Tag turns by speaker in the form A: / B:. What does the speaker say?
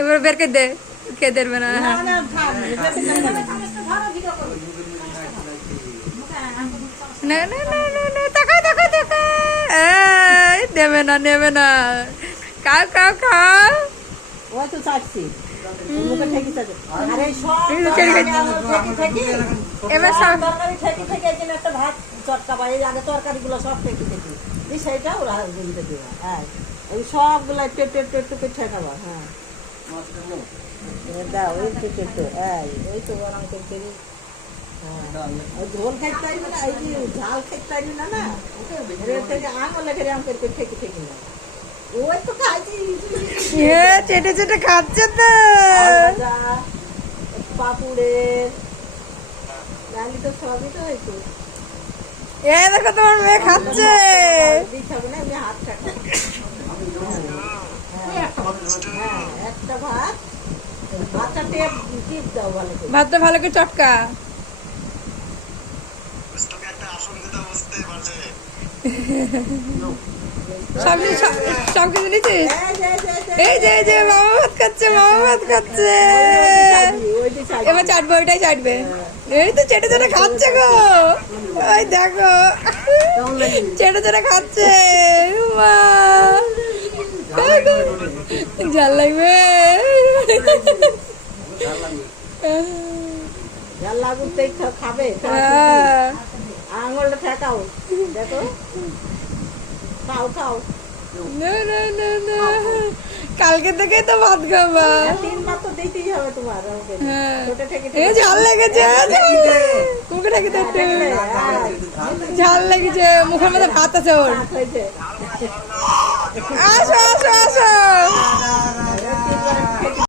A: এবার বের কে দে কে দেবে না।
B: না না না না।
A: না না না না না তাকা তাকা তাকা এই দেবে না নেবে না। খাও খাও খাও।
B: ওই তো চাচ্ছি।
A: এবার সব
B: তরকারি ঠেকি ঠেকি এই একটা ভাত চটকা পাই। আগে তরকারিগুলো সব ঠেকি ঠেকি। সেইটা ওরা হ্যাঁ। এই সবগুলো একটু একটু একটু করে ঠেকাবা হ্যাঁ। দাও ওই এই তো হ্যাঁ ওই ঝোল খাইতে পারবি না এই যে ঝাল খাইতে পারবি না না? এর থেকে আঙুলে করে আম করে করে ঠেকি ঠেকি না ওই তো খাইছি।
A: চেটে চেটে খাচ্ছে তো।
B: পাপুড়ের ডালি তো সবই তো হয়েছে।
A: এ দেখো তোমার মেয়ে খাচ্ছে।
B: না আমি হাত ভাতটা ভালো করে
A: চটকা। সব সব- সব নিচ্ছিস
B: এই
A: ভাত খাচ্ছে, মামা ভাত খাচ্ছে। এবার ওইটাই চাটবে। এই তো চেটে খাচ্ছে গো। ওই দেখো। চেটে চেটে খাচ্ছে। ঝাল লাগবে
B: খাবে। আঙুলটা ঠেকাও দেখো খাও খাও
A: না, না, না, না। কালকে থেকে তো ভাত খাবা
B: তিনবার তো দিতেই হবে তোমার। ছোট থেকে
A: ঝাল লেগেছে মুখে ঝাল লেগেছে মুখের মধ্যে ভাত আছে ওর
B: হয়েছে